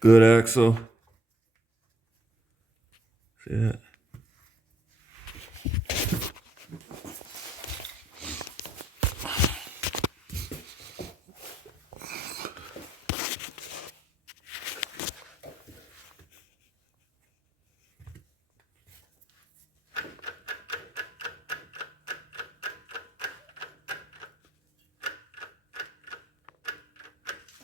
Good axle. See that?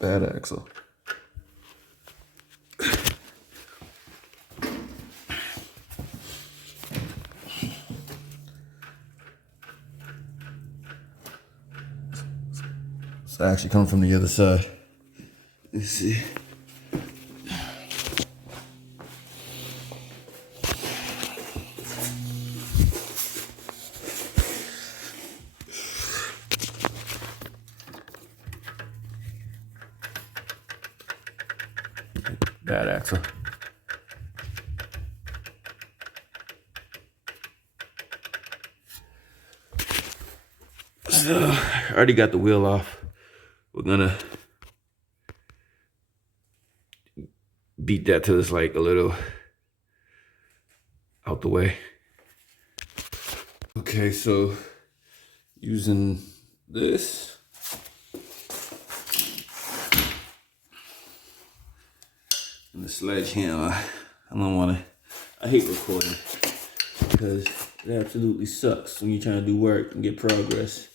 Bad axle. It's actually coming from the other side. Let's see. Bad axle. So, I already got the wheel off. We're gonna beat that till it's like a little out the way. Okay, so using this. And the sledgehammer. I hate recording because it absolutely sucks when you're trying to do work and get progress.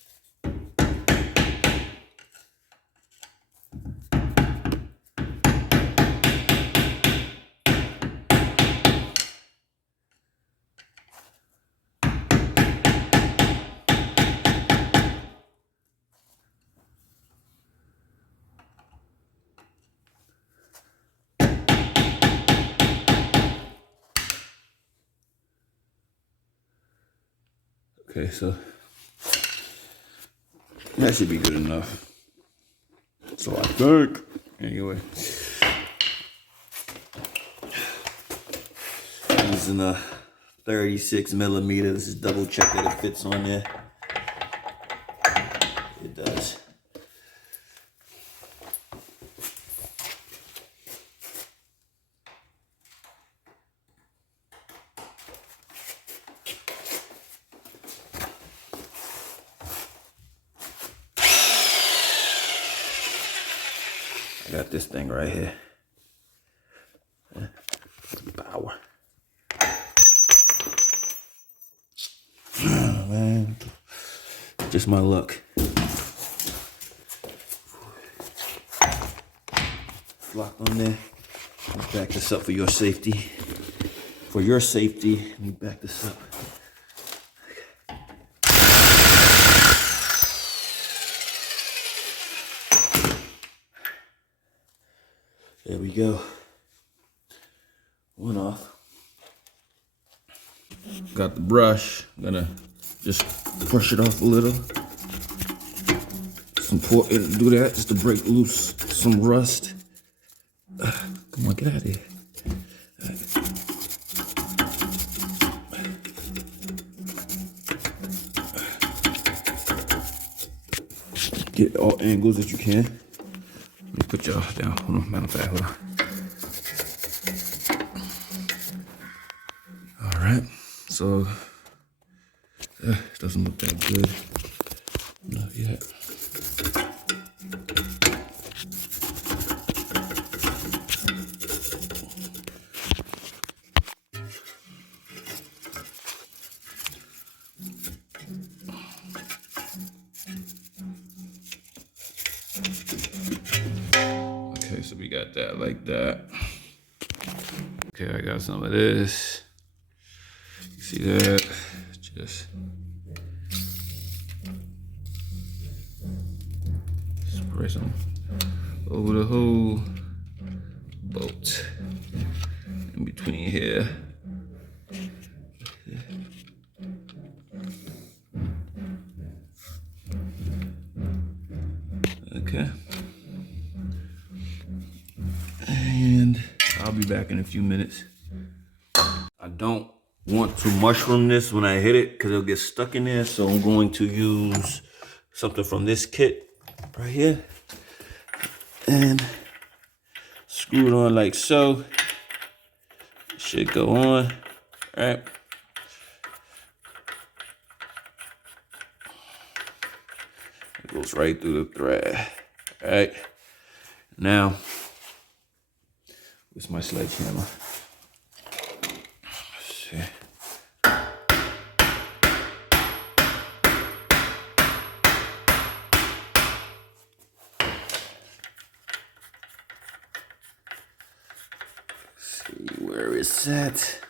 Okay, so that should be good enough. So I think. Anyway. Using a 36 millimeter. This is double check that it fits on there. It does. I got this thing right here. Power. Oh, man. Just my luck. Lock on there. Let me back this up for your safety. For your safety, let me back this up. There we go. One off. Got the brush. I'm gonna just brush it off a little. It's important to do that just to break loose some rust. Come on, get out of here. Get all angles that you can. Let me put y'all down. Hold on, matter of fact, hold on. All right, so it doesn't look that good. Not yet. Okay, so we got that like that. Okay, I got some of this. You see that? Just spray some over the whole bolt in between here. Okay. And I'll be back in a few minutes. I don't want to mushroom this when I hit it because it'll get stuck in there. So I'm going to use something from this kit right here. And Screw it on like so. Should go on, right? It goes right through the thread, right? Now, where's my sledgehammer? Let's see. Where is that?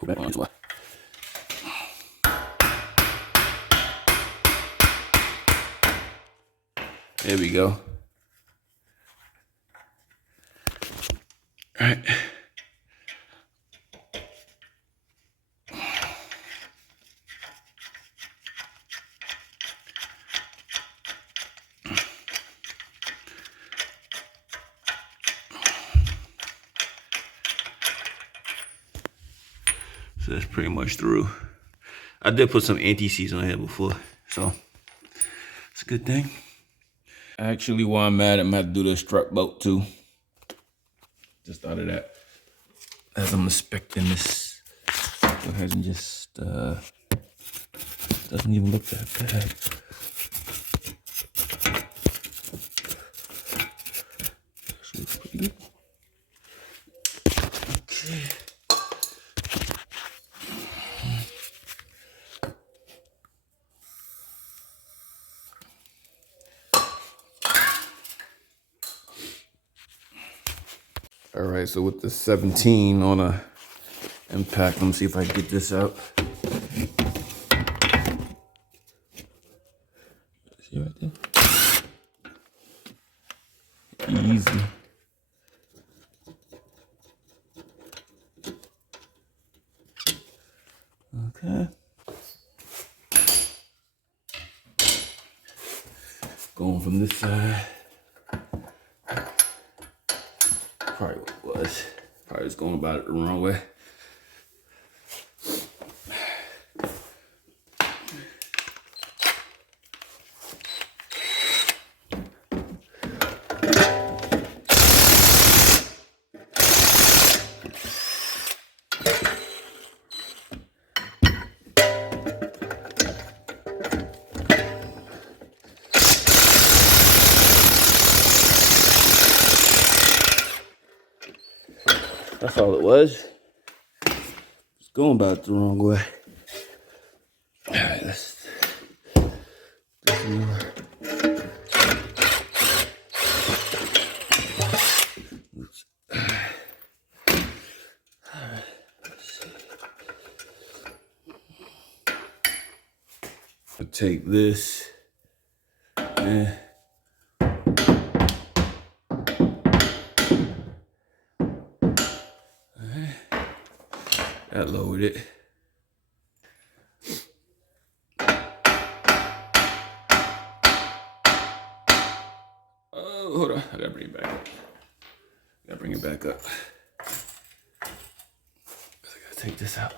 Go back on. There we go. All right. So that's pretty much through. I did put some anti-seize on here before, so it's a good thing. Actually, while I'm at it, I'm gonna have to do the strut bolt too. Just thought of that as I'm inspecting this. It hasn't just doesn't even look that bad. Actually looks pretty good. Okay. All right, so with the 17 on a impact, let me see if I can get this out. See right there? Easy. Okay. Going from this side. Probably was going about it the wrong way. That's all it was. It's going about it the wrong way. All right, let's do some more. Oops. All right, let's see. I'll take this and that lowered it. Oh, hold on. I gotta bring it back up. Gotta bring it back up. I gotta take this out.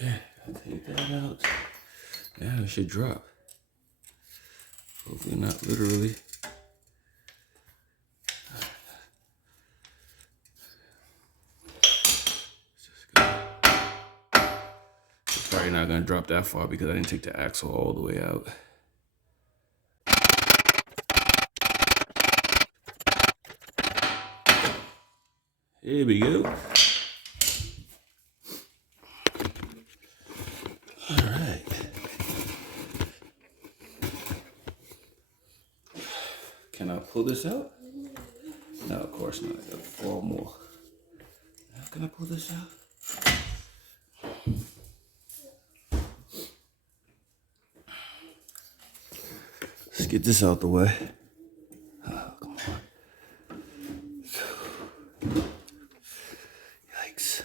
Okay, I'll take that out. Now it should drop. Hopefully not literally. It's probably not gonna drop that far because I didn't take the axle all the way out. Here we go. All right. Can I pull this out? No, of course not. I got 4 more. How can I pull this out? Let's get this out the way. Oh, come on. Yikes.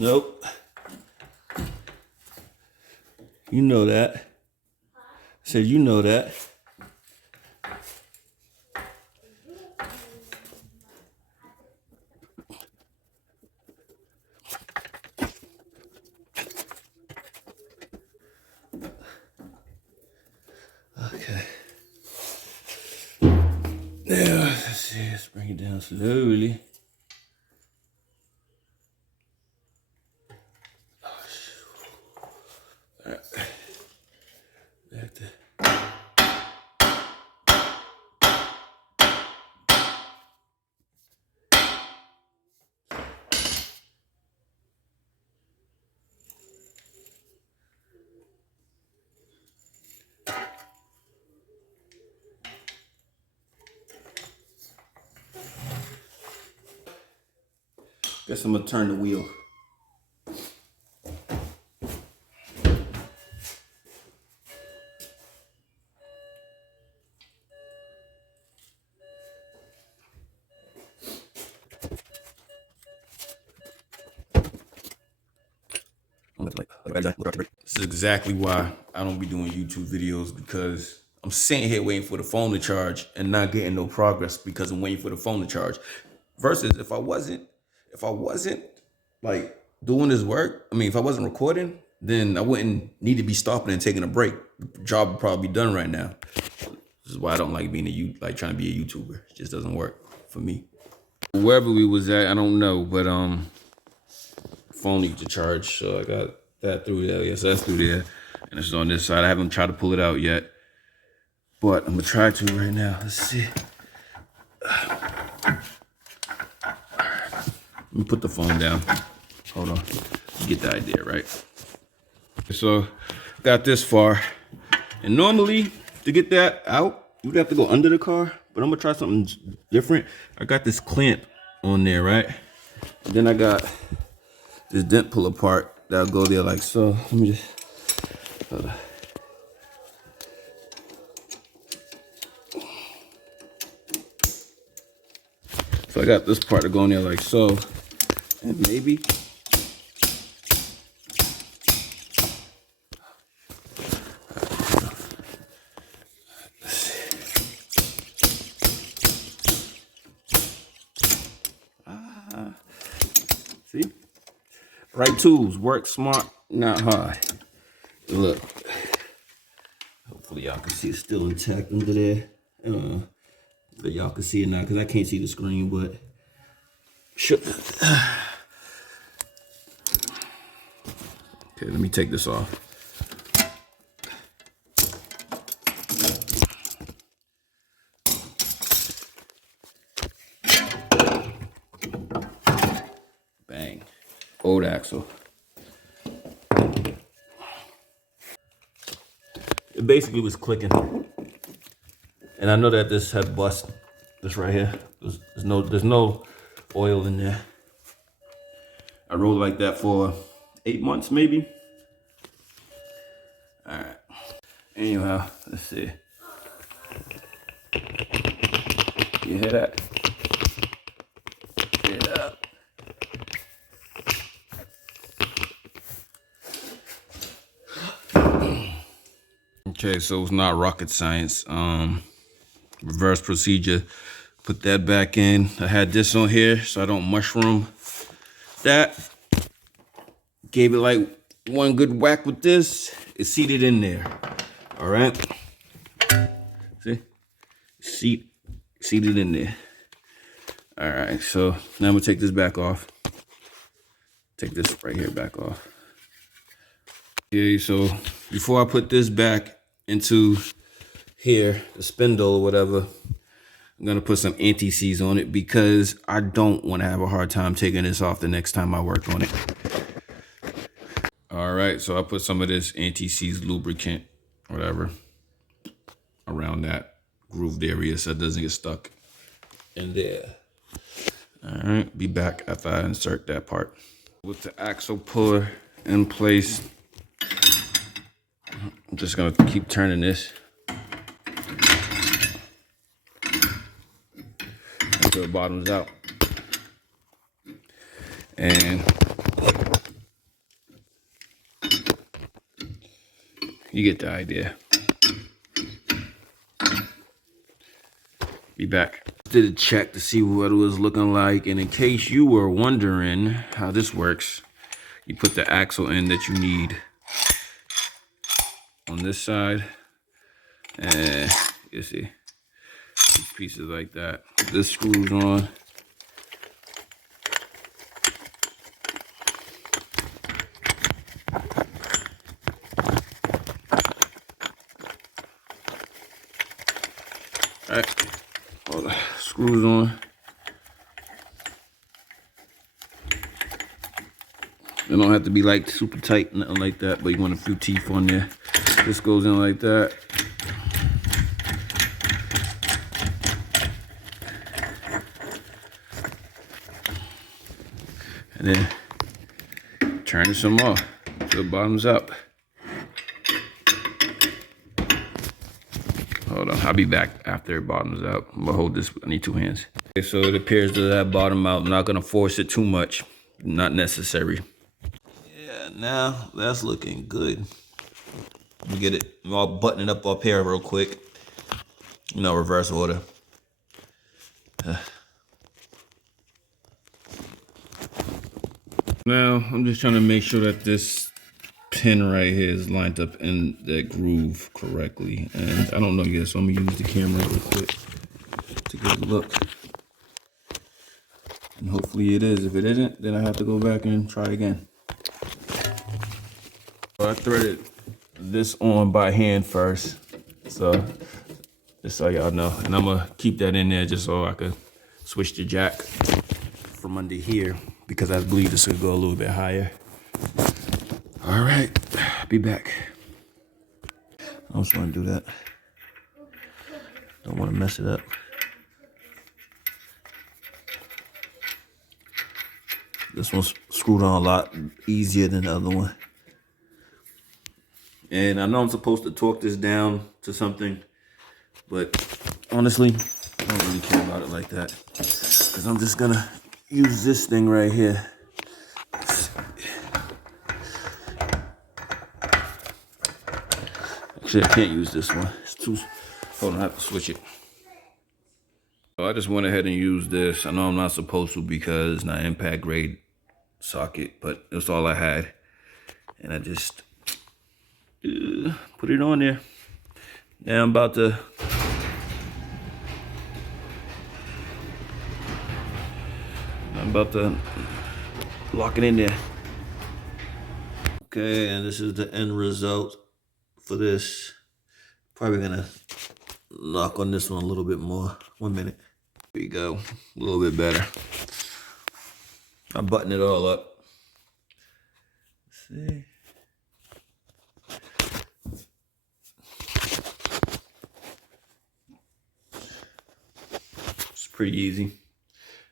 Nope. You know that. I said you know that. Okay. Now, let's see. Let's bring it down slowly. All right. Back there. Guess I'm gonna turn the wheel. This is exactly why I don't be doing YouTube videos, because I'm sitting here waiting for the phone to charge and not getting no progress because I'm waiting for the phone to charge. Versus if I wasn't like doing this work, I mean, if I wasn't recording, then I wouldn't need to be stopping and taking a break. The job would probably be done right now. This is why I don't like being trying to be a YouTuber. It just doesn't work for me. Wherever we was at, I don't know, but phone needs to charge, so I got that through there. Yes, that's through there, and it's on this side. I haven't tried to pull it out yet, but I'm gonna try to right now. Let's see. Let me put the phone down. Hold on. Get the idea right. So, got this far, and normally to get that out, you'd have to go under the car. But I'm gonna try something different. I got this clamp on there, right? And then I got this dent pull apart that'll go there like so. Let me just hold on. So I got this part to go in there like so, and maybe see? Right tools, work smart, not hard. Look. Hopefully y'all can see it's still intact under there. But y'all can see it now because I can't see the screen, but should. Okay, let me take this off. Bang. Old axle. It basically was clicking. And I know that this had bust. This right here. There's no oil in there. I rode like that for 8 months maybe. All right. Anyhow, let's see. You hear that? Yeah. Okay, so it's not rocket science. Reverse procedure. Put that back in. I had this on here so I don't mushroom that. Gave it like one good whack with this. It's seated in there. All right. See? Seated in there. All right, so now I'm gonna take this back off. Take this right here back off. Okay, so before I put this back into here, the spindle or whatever, I'm gonna put some anti-seize on it because I don't want to have a hard time taking this off the next time I work on it. All right, so I put some of this anti-seize lubricant, whatever, around that grooved area so it doesn't get stuck in there. All right, be back after I insert that part. With the axle puller in place, I'm just gonna keep turning this until it bottoms out. And You get the idea. Be back. Did a check to see what it was looking like, and in case you were wondering how this works, you put the axle in that you need on this side, and you see these pieces like that. This screws on. All right, all the screws on. It don't have to be like super tight, nothing like that, but you want a few teeth on there. This goes in like that. And then turn it some more so it bottoms up. Hold on, I'll be back after it bottoms out. I'm gonna hold this, I need two hands. Okay, so it appears to have bottom out. I'm not gonna force it too much, not necessary. Yeah, now that's looking good. Let me get it, I'll button it up here real quick. You know, reverse order. Now, I'm just trying to make sure that this pin right here is lined up in that groove correctly. And I don't know yet, so I'm gonna use the camera real quick to get a look. And hopefully it is. If it isn't, then I have to go back and try again. So I threaded this on by hand first. So just so y'all know. And I'm gonna keep that in there just so I could switch the jack from under here, because I believe this could go a little bit higher. All right, be back. I just want to do that. Don't want to mess it up. This one's screwed on a lot easier than the other one. And I know I'm supposed to torque this down to something, but honestly, I don't really care about it like that, because I'm just gonna use this thing right here. Actually, I can't use this one. It's too, hold on, I have to switch it. So I just went ahead and used this. I know I'm not supposed to because it's not impact grade socket, but that's all I had. And I just put it on there. Now I'm about to lock it in there. Okay, and this is the end result for this. Probably gonna lock on this one a little bit more. 1 minute. There you go, a little bit better. I button it all up. Let's see. It's pretty easy.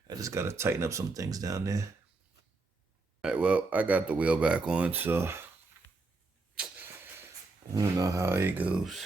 I just gotta tighten up some things down there. All right, well, I got the wheel back on, so I don't know how it goes.